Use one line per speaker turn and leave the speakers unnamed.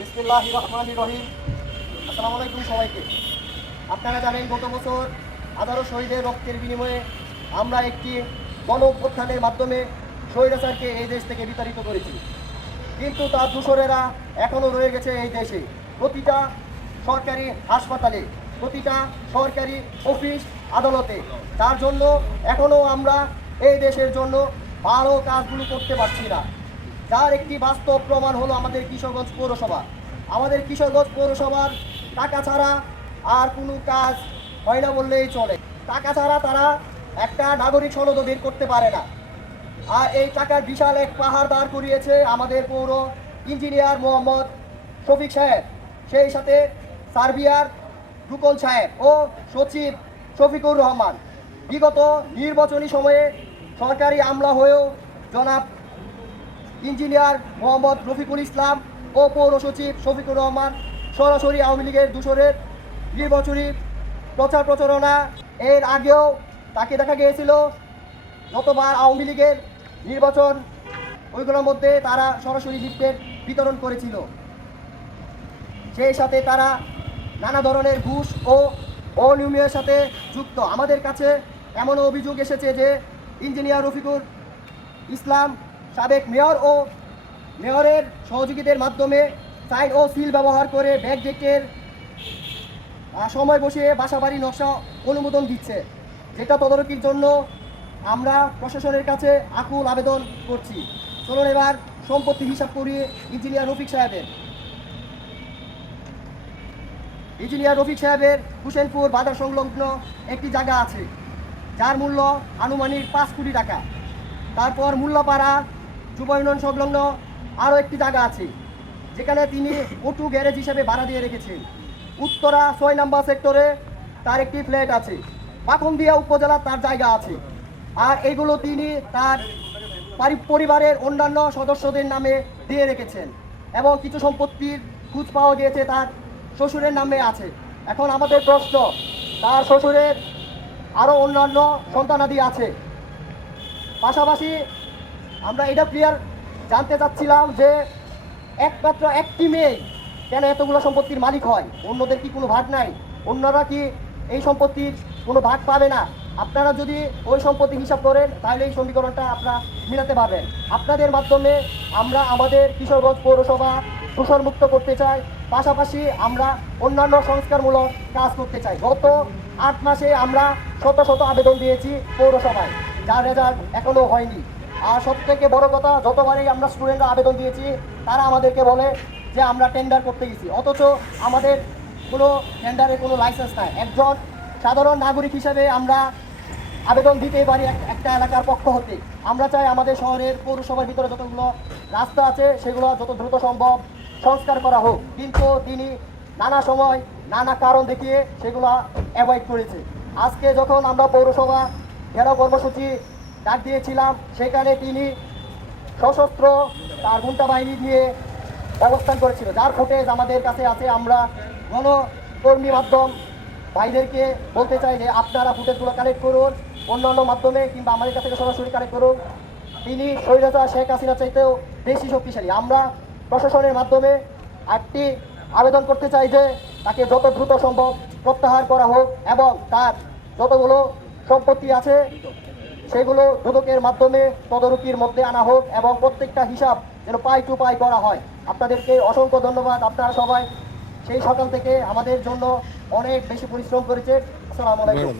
বিসমিল্লাহ রহমান রহিম আসসালামু আলাইকুম সবাইকে। আপনারা জানেন, গত বছর হাজারো শহীদের রক্তের বিনিময়ে আমরা একটি গণ অভ্যুত্থানের মাধ্যমে স্বৈরাচারকে এই দেশ থেকে বিতাড়িত করেছি। কিন্তু তার দূষরেরা এখনও রয়ে গেছে এই দেশে। প্রতিটা সরকারি হাসপাতালে, প্রতিটা সরকারি অফিস আদালতে। তার জন্য এখনও আমরা এই দেশের জন্য ভালো কাজগুলো করতে পারছি না। যার একটি বাস্তব প্রমাণ হলো আমাদের কিশোরগঞ্জ পৌরসভা। আমাদের কিশোরগঞ্জ পৌরসভার টাকা ছাড়া আর কোনো কাজ হয় না বললেই চলে। টাকা ছাড়া তারা একটা নাগরিক সনদ বের করতে পারে না। আর এই টাকার বিশাল এক পাহাড় দাঁড় করিয়েছে আমাদের পৌর ইঞ্জিনিয়ার মোহাম্মদ শফিক সাহেব, সেই সাথে সার্বিয়ার রুকল সাহেব ও সচিব শফিকুর রহমান। বিগত নির্বাচনী সময়ে সরকারি আমলা হয়েও জনাব ইঞ্জিনিয়ার মোহাম্মদ রফিকুল ইসলাম ও পৌর সচিব শফিকুর রহমান, সরাসরি আওয়ামী লীগের দূষরের নির্বাচনী প্রচার প্রচারণা এর আগেও তাকে দেখা গিয়েছিল। গতবার আওয়ামী লীগের নির্বাচন, ওইগুলোর মধ্যে তারা সরাসরি লিফটের বিতরণ করেছিল। সেই সাথে তারা নানা ধরনের ঘুষ ও অনিয়মের সাথে যুক্ত। আমাদের কাছে এমনও অভিযোগ এসেছে যে ইঞ্জিনিয়ার রফিকুর ইসলাম সাবেক মেয়র ও মেয়রের সহযোগীদের মাধ্যমে সাইন ও সিল ব্যবহার করে ব্যাগ গেটের সময় বসিয়ে বাসাবাড়ি নকশা অনুমোদন দিচ্ছে। যেটা তদারকির জন্য আমরা প্রশাসনের কাছে আকুল আবেদন করছি। চলুন এবার সম্পত্তি হিসাব করি ইঞ্জিনিয়ার রফিক সাহেবের। ইঞ্জিনিয়ার রফিক সাহেবের হুসেনপুর বাজার সংলগ্ন একটি জায়গা আছে। যার মূল্য আনুমানিক পাঁচ কোটি টাকা। তারপর মূল্যপাড়া যুব সংলগ্ন আরও একটি জায়গা আছে, যেখানে তিনি অটু গ্যারেজ হিসেবে ভাড়া দিয়ে রেখেছেন। উত্তরা ছয় নম্বর সেক্টরে তার একটি ফ্ল্যাট আছে পাখনদিয়া উপজেলা তার জায়গা আছে। আর এগুলো তিনি তার পরিবারের অন্যান্য সদস্যদের নামে দিয়ে রেখেছেন এবং কিছু সম্পত্তির খুঁজ পাওয়া গিয়েছে তার শ্বশুরের নামে আছে। এখন আমাদের প্রশ্ন, তার শ্বশুরের আরও অন্যান্য সন্তানাদি আছে। পাশাপাশি আমরা এটা ক্লিয়ার জানতে চাচ্ছিলাম যে একমাত্র একটি মেয়ে কেন এতগুলো সম্পত্তির মালিক হয়? অন্যদের কি কোনো ভাগ নাই? অন্যরা কি এই সম্পত্তির কোনো ভাগ পাবে না? আপনারা যদি ওই সম্পত্তি হিসাব করেন, তাহলে এই সমীকরণটা আপনারা মিলাতে পারবেন। আপনাদের মাধ্যমে আমরা আমাদের কিশোরগঞ্জ পৌরসভা দূষণমুক্ত করতে চাই। পাশাপাশি আমরা অন্যান্য সংস্কারমূলক কাজ করতে চাই। গত আট মাসে আমরা শত শত আবেদন দিয়েছি পৌরসভায়। যার রেজাল্ট এখনও হয়নি। আর সব থেকে বড় কথা, যতবারই আমরা স্টুডেন্টরা আবেদন দিয়েছি, তারা আমাদেরকে বলে যে আমরা টেন্ডার করতে গেছি। অথচ আমাদের কোনো টেন্ডারের কোনো লাইসেন্স নাই। একজন সাধারণ নাগরিক হিসাবে আমরা আবেদন দিতেই পারি এক- একটা এলাকার পক্ষ হতে। আমরা চাই আমাদের শহরের পৌরসভার ভিতরে যতগুলো রাস্তা আছে, সেগুলো যত দ্রুত সম্ভব সংস্কার করা হোক। কিন্তু তিনি নানা সময় নানা কারণ দেখিয়ে সেগুলো অ্যাভয়েড করেছে। আজকে যখন আমরা পৌরসভা ঘেরাও কর্মসূচি ডাক দিয়েছিলাম। সেখানে তিনি সশস্ত্র তার গুন্টা বাহিনী দিয়ে অবস্থান করেছিল। যার ফুটেজ আমাদের কাছে আছে, আমরা গণকর্মী মাধ্যম ভাইদেরকে বলতে চাই যে আপনারা ফুটেজগুলো কালেক্ট করুন, অন্যান্য মাধ্যমে কিংবা আমাদের কাছ থেকে সরাসরি কালেক্ট করুন। তিনি শৈলতা শেখ হাসিনা চাইতেও বেশি শক্তিশালী। আমরা প্রশাসনের মাধ্যমে একটি আবেদন করতে চাই যে তাকে যত দ্রুত সম্ভব প্রত্যাহার করা হোক এবং তার যতগুলো সম্পত্তি আছে সেগুলো দুদকের মাধ্যমে তদারকির মধ্যে আনা হোক এবং প্রত্যেকটা হিসাব যেন পাই টু পাই করা হয়। আপনাদেরকে অসংখ্য ধন্যবাদ আপনারা সবাই। সেই সকাল থেকে আমাদের জন্য অনেক বেশি পরিশ্রম করেছে। আসসালামু আলাইকুম।